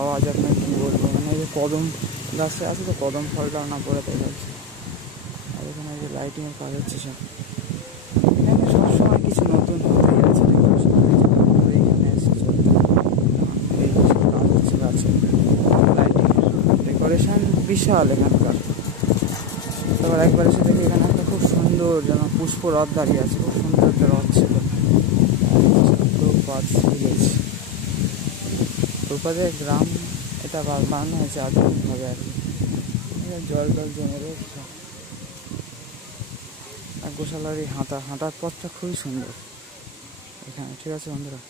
আওয়াজ আপনার কী বলবো, মানে এই যে কদম গাছে আছে তো কদম ফলটা না পড়ে তাই যাচ্ছে। আর এখানে যে লাইটিংয়ের কাজ হচ্ছে সব, এখানে সবসময় কিছু নতুন হতেই আছে। এইখানে এসে চলতে এই কাজ হচ্ছে গাছে লাইটিংয়ের ডেকোরেশন বিশাল এখানকার। তারপর একবার এসে দেখি এখানে একটা খুব সুন্দর যেন পুষ্প রথ দাঁড়িয়ে আছে, খুব সুন্দর একটা রথ ছিল। প্রভুপাদ ভিলেজ, প্রভুপাদের গ্রাম এটা বানানো হয়েছে আধুনিকভাবে আর কি। জল টল জমে রয়েছে। আর গোশালার এই হাঁটার পথটা খুবই সুন্দর এখানে। ঠিক আছে বন্ধুরা,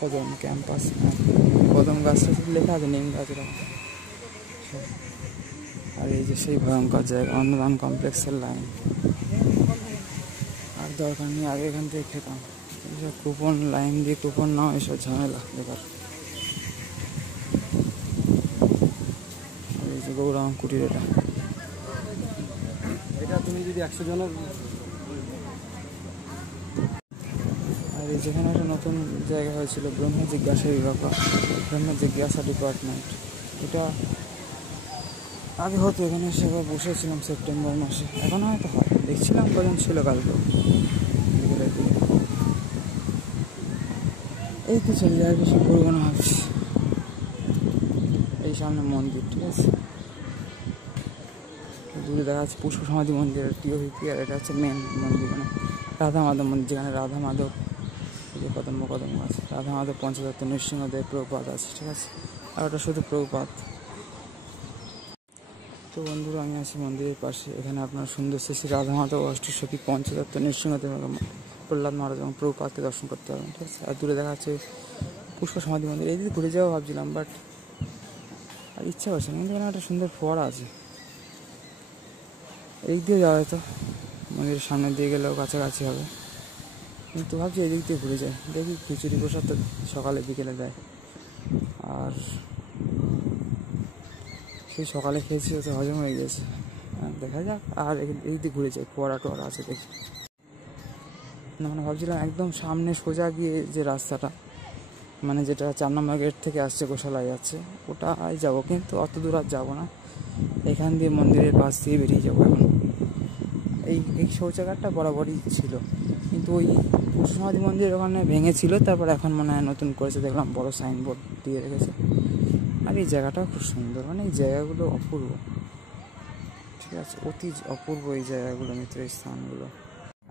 কদম ক্যাম্পাস, কদম গাছটা লেখা আছে নিম গাছরা। আর এই যে সেই ভয়ঙ্কর জায়গা অন্নদান কমপ্লেক্সের লাইন। আর দরকার নেই, আগে এখান থেকে খেতাম। এইসব কুপন লাইন দিয়ে কুপন নাও, এসব ঝামেলা বেকার। আর এই যে গৌরাম কুটির, এটা তুমি যদি 100 জনের। আর এই যেখানে একটা নতুন জায়গা হয়েছিল ব্রহ্ম জিজ্ঞাসা বিভাগ, ব্রহ্ম জিজ্ঞাসা ডিপার্টমেন্ট, এটা আগে হতো। এখানে সেবার বসেছিলাম সেপ্টেম্বর মাসে, এখন হয়তো হয়, দেখছিলাম কজন ছিল কালকে বিকেলের দিকে। এই তো চলে যায়, বেশি করবো না ভাবছি। এই সামনে মন্দির, ঠিক আছে, দূরে দেখা যাচ্ছে পুষ্প সমাধি মন্দির টিওভিপি। আর এটা হচ্ছে মেন মন্দির, মানে রাধা মাধব মন্দির, যেখানে রাধা মাধব যে কদম্ব আছে, রাধা মাধব পঞ্চদত্ত নৃসিংহদেব প্রভুপাদ আছে। ঠিক আছে, আর ওটা শুধু প্রভুপাদ। তো বন্ধুরা, আমি আছি মন্দিরের পাশে। এখানে আপনার সুন্দর শ্রী রাধা মাধব অষ্টসখী পঞ্চদত্ত নৃসিংহদেব প্রহ্লাদ মহারাজ এবং প্রভুপাদকে দর্শন করতে পারবেন। ঠিক আছে, আর দূরে দেখা যাচ্ছে পুষ্প সমাধি মন্দির। এই দিকে ঘুরে যাওয়া ভাবছিলাম, বাট আর ইচ্ছা করছে না। কিন্তু এখানে একটা সুন্দর ফোয়ারা আছে, এই দিয়েও যাওয়া হয়তো, মন্দিরের সামনের দিয়ে গেলেও কাছাকাছি হবে। কিন্তু ভাবছি এই দিক দিয়ে ঘুরে যায়, দেখি খিচুড়ি প্রসাদ তো সকালে বিকেলে দেয়। আর সেই সকালে খেয়েছি, তো হজম হয়ে গেছে, দেখা যাক। আর এই দিকে ঘুরে যাই, ফোয়ারা টোয়ারা আছে দেখি। মানে ভাবছিলাম একদম সামনে সোজা গিয়ে যে রাস্তাটা, মানে যেটা 4 নম্বর গেট থেকে আসছে গোশালায় যাচ্ছে, ওটাই যাবো। কিন্তু অত দূর আর যাবো না, এখান দিয়ে মন্দিরের পাশ দিয়ে বেরিয়ে যাবো। এখন এই শৌচাগারটা বরাবরই ছিল, কিন্তু ওই সমাধি মন্দিরের ওখানে ভেঙেছিল, তারপর এখন মনে হয় নতুন করেছে, দেখলাম বড় সাইনবোর্ড দিয়ে রেখেছে। আর এই জায়গাটাও খুব সুন্দর, মানে এই জায়গাগুলো অপূর্ব। ঠিক আছে, অতি অপূর্ব এই জায়গাগুলো, মিত্র স্থানগুলো।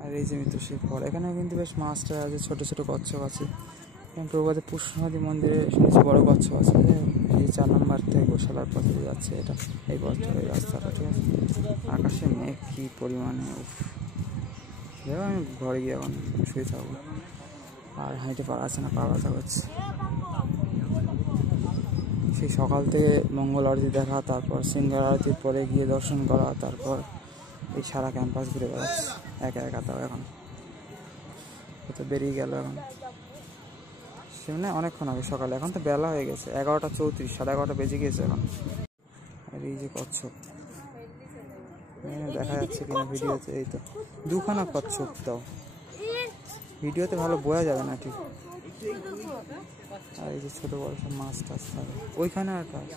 আর এই যে মিত্র সেই ফল, এখানে কিন্তু বেশ মাছটা আছে, ছোটো ছোটো কচ্ছপ আছে। প্রভুপাদের পুষ্প সমাধি মন্দিরে শুনেছি বড় কচ্ছপ আছে। এই 4 নম্বর থেকে গোশালার পথে যাচ্ছে এটা, এই পথটা, এই রাস্তাটা। ঠিক আছে, আকাশে মেঘ কী পরিমাণে! দেখো আমি ঘরে গিয়ে এখন শুয়ে থাকবো, আর হাঁটতে পারা আছে না, পা ব্যথা করছে। সেই সকাল থেকে মঙ্গল আরতি দেখা, তারপর সিঙ্গার আরতির পরে গিয়ে দর্শন করা, তারপর এই সারা ক্যাম্পাস ঘুরে বেড়াচ্ছে একা একা। তাও এখন তো বেরিয়ে গেল, এখন সেমনি অনেকক্ষণ আগে সকালে, এখন তো বেলা হয়ে গেছে 11:34, 11:30 বেজে গিয়েছে এখন। আর এই যে কচ্ছপ দেখা যাচ্ছে কিনা ভিডিওতে, এই তো 2খানা কচ্ছপ, তাও ভিডিওতে ভালো বোঝা যাবে না ঠিক। আর এই যে ছোটো বড় সব মাছ টাছ থাকে ওইখানে, আর কাজ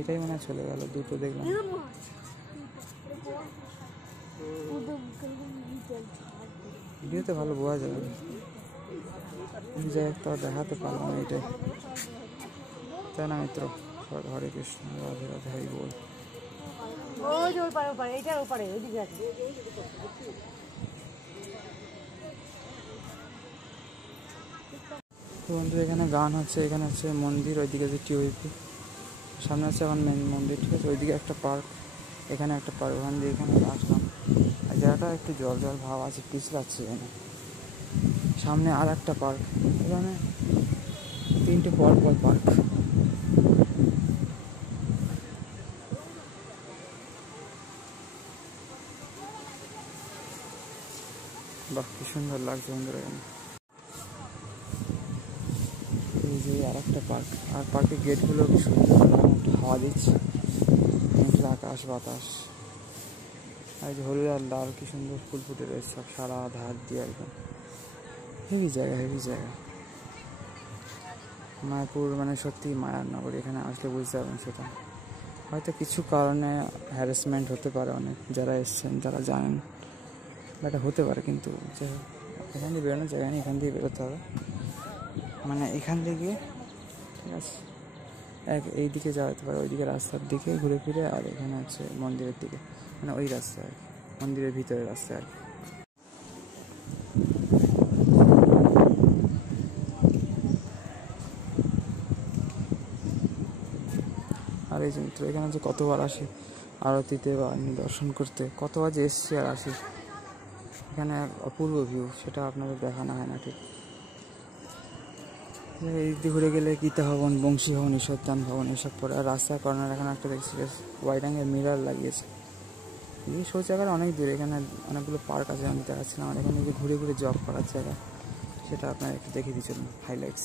এটাই মনে হয় চলে গেল, দুটো দেখলাম। ভিডিওতে ভালো বোঝা যাবে না, যাই হোক, তাও দেখাতে পারবো না এটাই, তাই না মিত্র? হরে কৃষ্ণ, রাধে রাধে, হরি বল। বন্ধু এখানে গান হচ্ছে, এখানে হচ্ছে মন্দির, ওইদিকে যে টিওইপি, সামনে হচ্ছে এখন মেন মন্দির। ঠিক আছে, ওইদিকে একটা পার্ক, এখানে একটা পার্ক, ওখান দিয়ে এখানে আসলাম। আর জায়গাটা একটু জল জল ভাব আছে, পিছলাচ্ছে এখানে। সামনে আর একটা পার্ক, এখানে 3টে পর পর পার্ক। বাহ, কি সুন্দর লাগছে বন্ধুরা এখানে। এই যে আর একটা পার্ক, আর পার্কের গেটগুলো কি সুন্দর, হাওয়া দিচ্ছে, আকাশ বাতাস। আর যে হলুদ আর লাল কি সুন্দর ফুল ফুটে রয়েছে সব সারা ধার দিয়ে একদম। হেভি জায়গা, হেভি জায়গা। মায়াপুর মানে সত্যি মায়ার নগর, এখানে আসলে বুঝতে পারবেন সেটা। হয়তো কিছু কারণে হ্যারাসমেন্ট হতে পারে অনেক, যারা এসছেন তারা জানেন, বাট হতে পারে, কিন্তু এখান দিয়ে বেরোনোর জায়গা নেই, এখান দিয়ে বেরোতে হবে। মানে এখান থেকে ঠিক আছে, এই দিকে যাওয়া যেতে পারে, ওইদিকে রাস্তার দিকে ঘুরে ফিরে, আর এখানে হচ্ছে মন্দিরের দিকে, মানে ওই রাস্তায় আর কি, মন্দিরের ভিতরের রাস্তায় আর কি। আর এই যে মিত্র, এখানে যে কতবার আসি আরতিতে বা এমনি দর্শন করতে, কতবার যে এসছি আর আসি। এখানে এক অপূর্ব ভিউ, সেটা আপনাদের দেখানো হয় না ঠিক। এই দিকে ঘুরে গেলে গীতা ভবন, বংশী ভবন, ঈশ্বরদান ভবন এসব পরে। আর রাস্তার কর্নার এখানে একটা দেখছি হোয়াইট রঙের মিরর লাগিয়েছে। এই শৌচাগার অনেক দূরে, এখানে অনেকগুলো পার্ক আছে আমি দেখাচ্ছিলাম। আর এখানে যে ঘুরে ঘুরে জব করার জায়গা, সেটা আপনার একটু দেখিয়ে দিচ্ছিলাম হাইলাইটস।